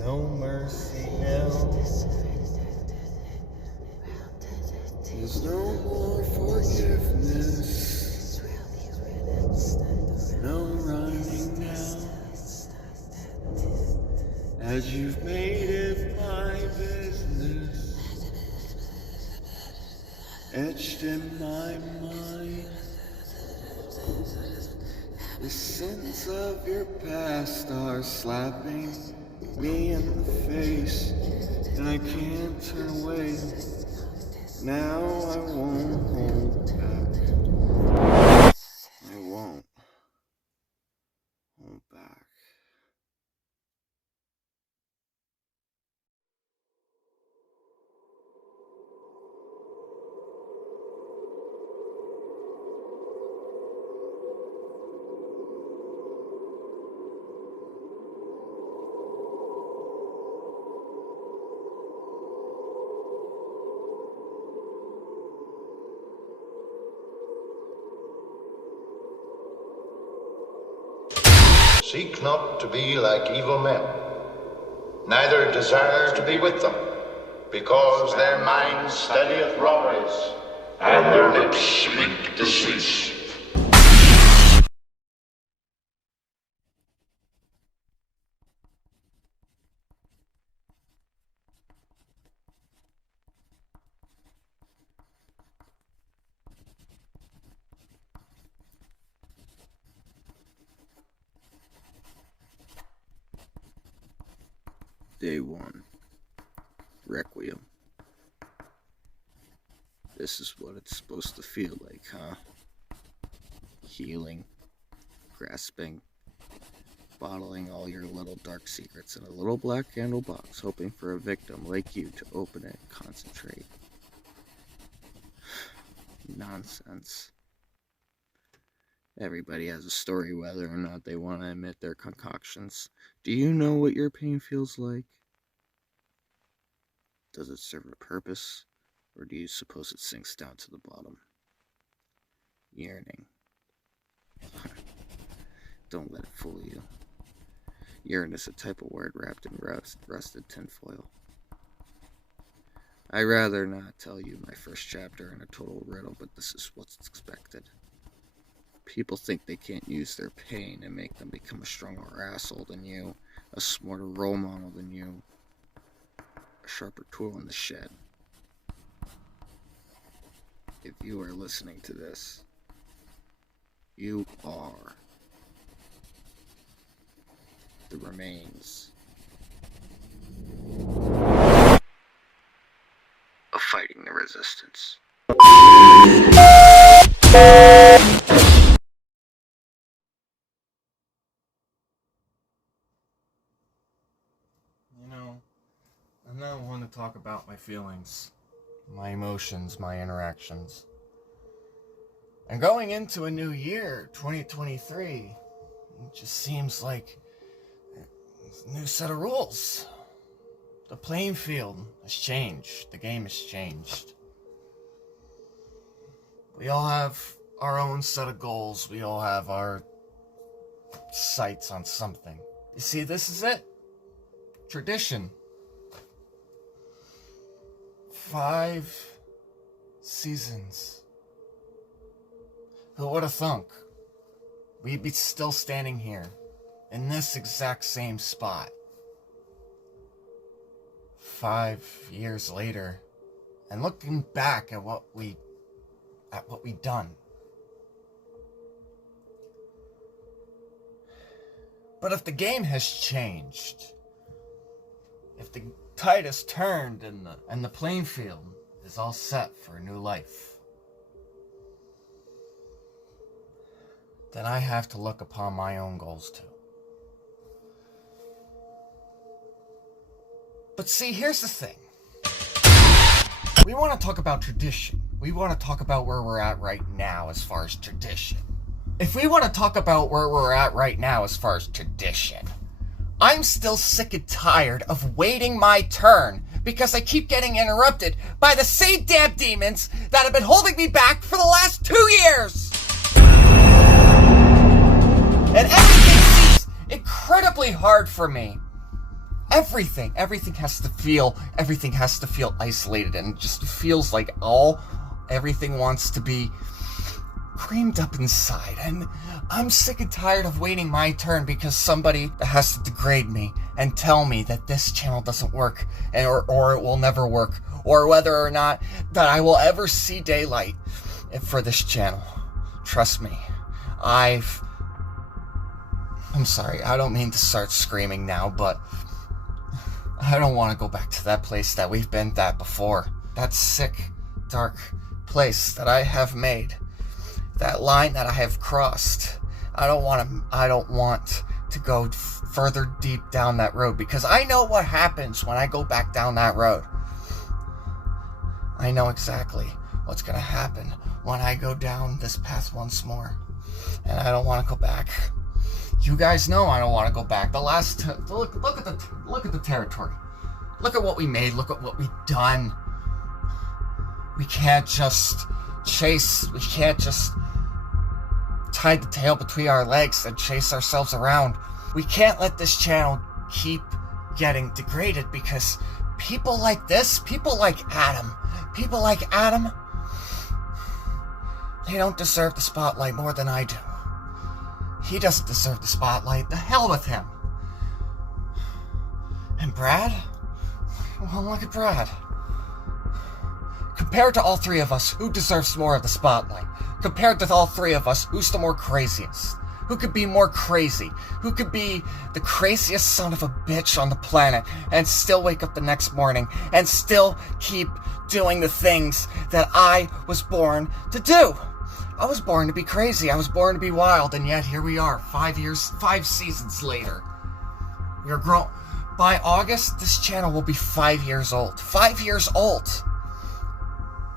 no mercy now. There's no more forgiveness. No running now. As you've made it my business, etched in my mind, the sins of your past are slapping me in the face, and I can't turn away. Now I won't hold back. I won't hold back. Seek not to be like evil men, neither desire to be with them, because their mind studieth robberies, and their lips speak deceit. Day 1. Requiem. This is what it's supposed to feel like, huh? Healing, grasping, bottling all your little dark secrets in a little black candle box, hoping for a victim like you to open it and concentrate. Nonsense. Everybody has a story whether or not they want to admit their concoctions. Do you know what your pain feels like? Does it serve a purpose, or do you suppose it sinks down to the bottom? Yearning. Don't let it fool you. Yearn is a type of word wrapped in rusted tinfoil. I'd rather not tell you my first chapter in a total riddle, but this is what's expected. People think they can't use their pain and make them become a stronger asshole than you, a smarter role model than you, a sharper tool in the shed. If you are listening to this, you are the remains of fighting the resistance. You know, I'm not one to talk about my feelings, my emotions, my interactions. And going into a new year, 2023, it just seems like a new set of rules. The playing field has changed. The game has changed. We all have our own set of goals. We all have our sights on something. You see, this is it. Tradition. 5 seasons. Who would have thunk we'd be still standing here in this exact same spot 5 years later and looking back at what we done. But if the game has changed, if the tide has turned and the playing field is all set for a new life, then I have to look upon my own goals too. But see, here's the thing. We want to talk about tradition. We want to talk about where we're at right now as far as tradition. If we want to talk about where we're at right now as far as tradition, I'm still sick and tired of waiting my turn because I keep getting interrupted by the same damn demons that have been holding me back for the last 2 years. And everything seems incredibly hard for me. everything has to feel isolated, and it just feels like everything wants to be creamed up inside. And I'm sick and tired of waiting my turn because somebody has to degrade me and tell me that this channel doesn't work, or it will never work, or whether or not that I will ever see daylight for this channel. Trust me, I'm sorry, I don't mean to start screaming now, but I don't want to go back to that place that we've been at before. That sick, dark place that I have made. That line that I have crossed. I don't want to go further deep down that road, because I know what happens when I go back down that road. I know exactly what's going to happen when I go down this path once more. And I don't want to go back. You guys know I don't want to go back. Look at the territory. Look at what we made. Look at what we've done. We can't just chase. We can't just tie the tail between our legs and chase ourselves around. We can't let this channel keep getting degraded, because people like this, people like Adam, they don't deserve the spotlight more than I do. He doesn't deserve the spotlight. The hell with him. And Brad? Well, look at Brad. Compared to all three of us, who deserves more of the spotlight? Compared to all three of us, who's the more craziest? Who could be more crazy? Who could be the craziest son of a bitch on the planet and still wake up the next morning and still keep doing the things that I was born to do? I was born to be crazy. I was born to be wild, and yet here we are, 5 seasons later. We are grown. By August, this channel will be 5 years old. 5 years old.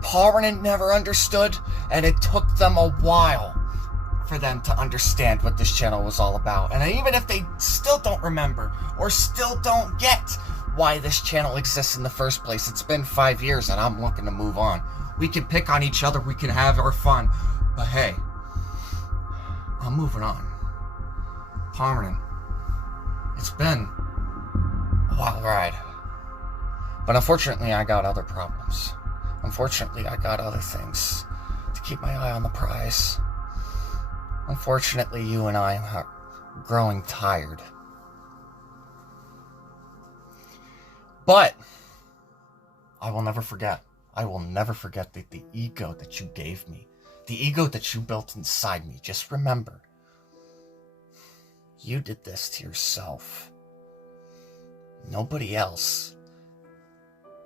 Permanent never understood, and it took them a while for them to understand what this channel was all about. And even if they still don't remember, or still don't get why this channel exists in the first place, it's been 5 years and I'm looking to move on. We can pick on each other, we can have our fun, but hey, I'm moving on. Permanent. It's been a wild ride. But unfortunately, I got other problems. Unfortunately, I got other things to keep my eye on the prize. Unfortunately, you and I are growing tired. But I will never forget. I will never forget the ego that you gave me. The ego that you built inside me. Just remember, you did this to yourself. Nobody else.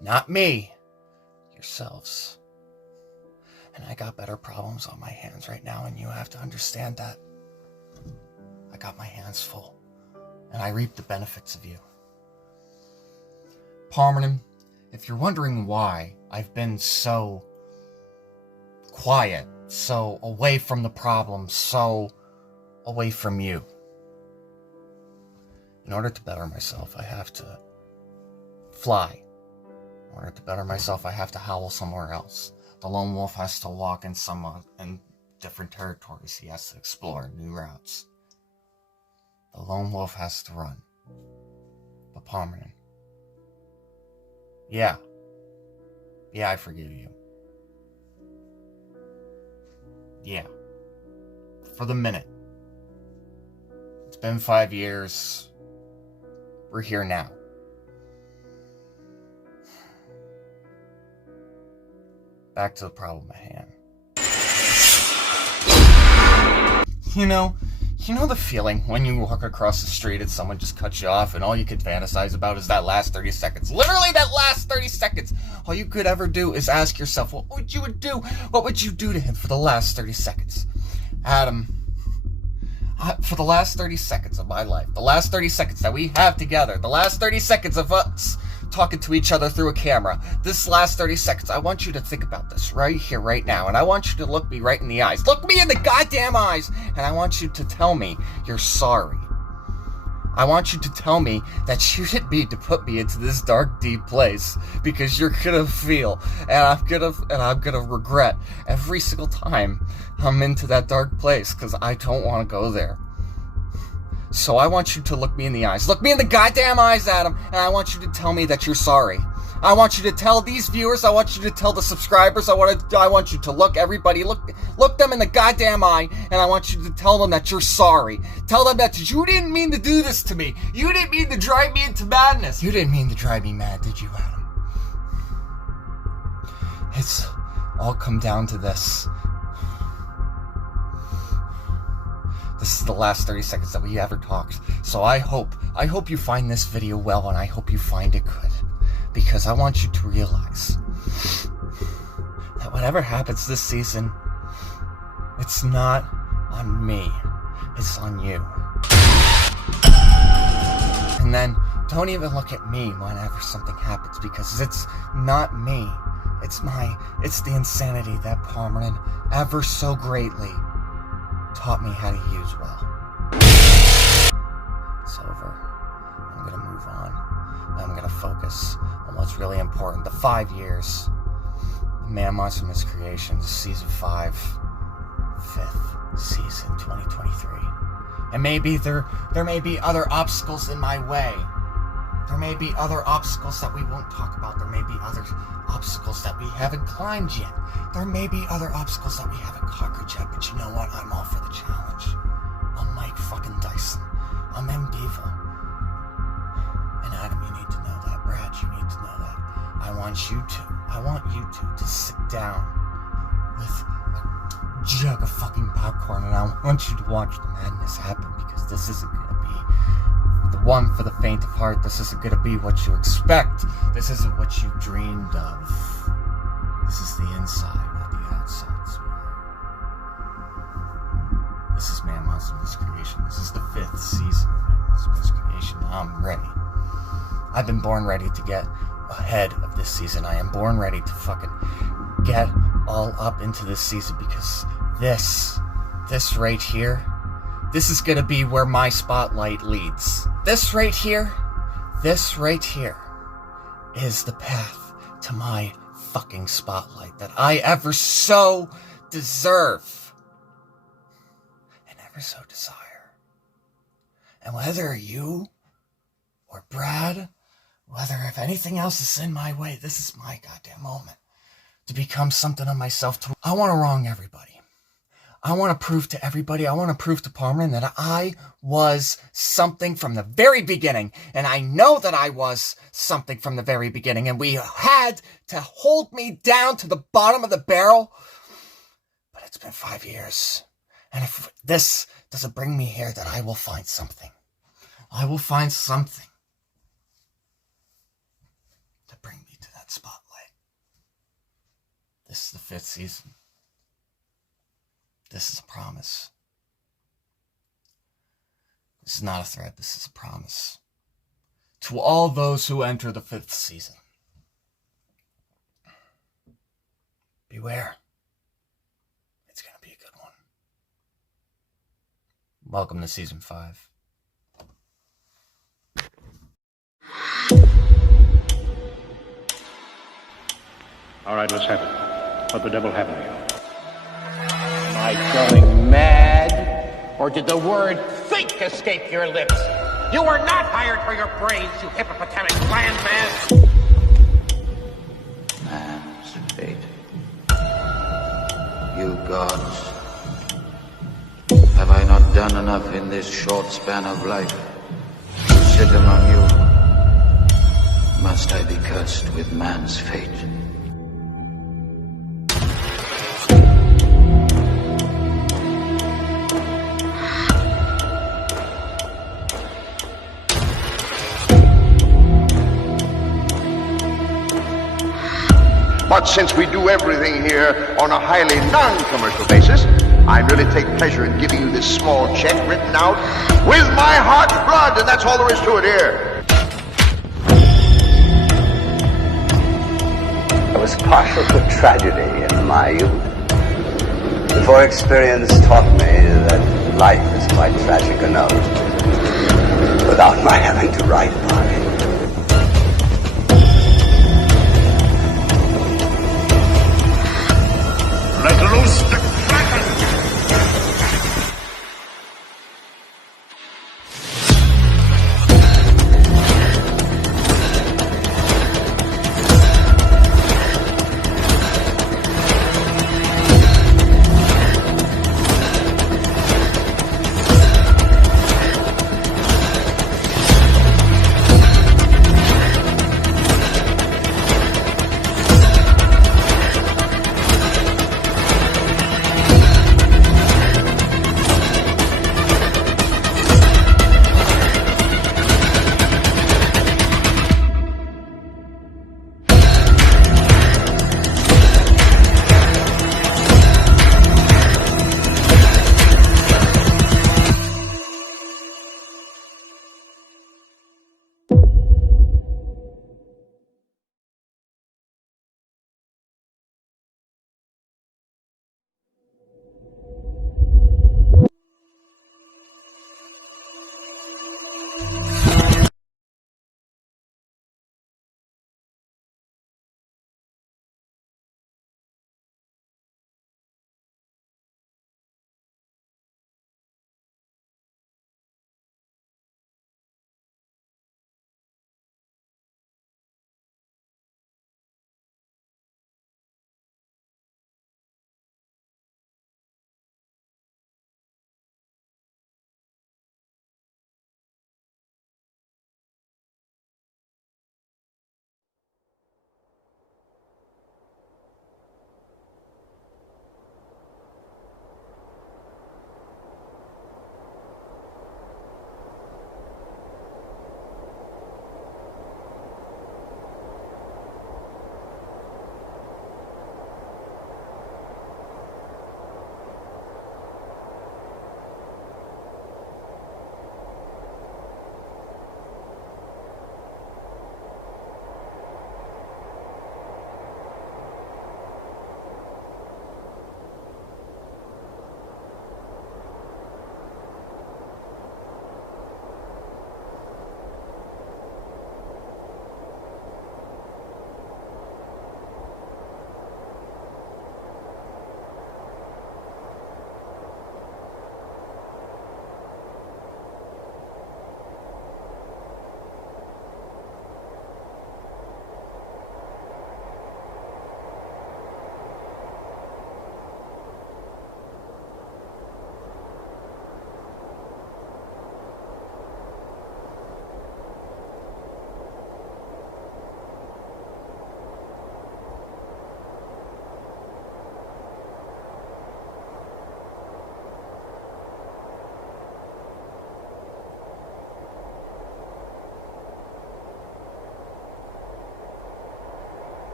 Not me. Yourselves. And I got better problems on my hands right now, and you have to understand that. I got my hands full, and I reap the benefits of you. Permanent, if you're wondering why I've been so quiet, so away from the problem, so away from you, in order to better myself, I have to fly. In order to better myself, I have to howl somewhere else. The lone wolf has to walk in different territories. He has to explore new routes. The lone wolf has to run. But permanent. Yeah, I forgive you. Yeah. For the minute. It's been 5 years. We're here now. Back to the problem at hand. You know the feeling when you walk across the street and someone just cuts you off and all you could fantasize about is that last 30 seconds. Literally that last 30 seconds. All you could ever do is ask yourself, what would you do? What would you do to him for the last 30 seconds? Adam, for the last 30 seconds of my life, the last 30 seconds that we have together, the last 30 seconds of us talking to each other through a camera, this last 30 seconds, I want you to think about this right here, right now, and I want you to look me right in the eyes. Look me in the goddamn eyes, and I want you to tell me you're sorry. I want you to tell me that you didn't mean to put me into this dark, deep place, because you're gonna feel, and I'm gonna regret every single time I'm into that dark place, because I don't want to go there. So I want you to look me in the eyes. Look me in the goddamn eyes, Adam, and I want you to tell me that you're sorry. I want you to tell these viewers, I want you to tell the subscribers, I want you to look everybody, look them in the goddamn eye, and I want you to tell them that you're sorry. Tell them that you didn't mean to do this to me. You didn't mean to drive me into madness. You didn't mean to drive me mad, did you, Adam? It's all come down to this. This is the last 30 seconds that we ever talked. So I hope you find this video well, and I hope you find it good. Because I want you to realize that whatever happens this season, it's not on me. It's on you. And then don't even look at me whenever something happens, because it's not me. It's the insanity that Palmerin ever so greatly taught me how to use well. It's over. I'm gonna move on. I'm gonna focus on what's really important. The 5 years. Man Monster Miscreation, Season 5. 5th season, 2023. And maybe there may be other obstacles in my way. There may be other obstacles that we won't talk about. There may be other obstacles that we haven't climbed yet. There may be other obstacles that we haven't conquered yet. But you know what? I'm all for the challenge. I'm Mike fucking Dyson. I'm MDDEVIL. And Adam, you need to know that. Brad, you need to know that. I want you to sit down with a jug of fucking popcorn, and I want you to watch the madness happen, because this isn't gonna be the one for the faint of heart. This isn't gonna be what you expect. This isn't what you dreamed of. This is the inside, not the outside, sweetheart. This is Man Monster Miscreation. This is the 5th season of Man Monster Miscreation. I'm ready. I've been born ready to get ahead of this season. I am born ready to fucking get all up into this season, because this right here, this is gonna be where my spotlight leads. This right here is the path to my fucking spotlight that I ever so deserve and ever so desire. And whether you or Brad, whether if anything else is in my way, this is my goddamn moment to become something of myself. I want to wrong everybody. I want to prove to everybody, I want to prove to Palmerin that I was something from the very beginning. And I know that I was something from the very beginning. And we had to hold me down to the bottom of the barrel. But it's been 5 years. And if this doesn't bring me here, then I will find something. I will find something to bring me to that spotlight. This is the 5th season. This is a promise. This is not a threat. This is a promise. To all those who enter the 5th season. Beware. It's going to be a good one. Welcome to Season 5. All right, let's have it. What the devil happened to you? Am I going mad? Or did the word think escape your lips? You were not hired for your brains, you hippopotamic landmass! Man's fate. You gods. Have I not done enough in this short span of life to sit among you? Must I be cursed with man's fate? But since we do everything here on a highly non-commercial basis, I really take pleasure in giving you this small check written out with my heart's blood, and that's all there is to it here. I was partial to tragedy in my youth, before experience taught me that life is quite tragic enough without my having to write about it.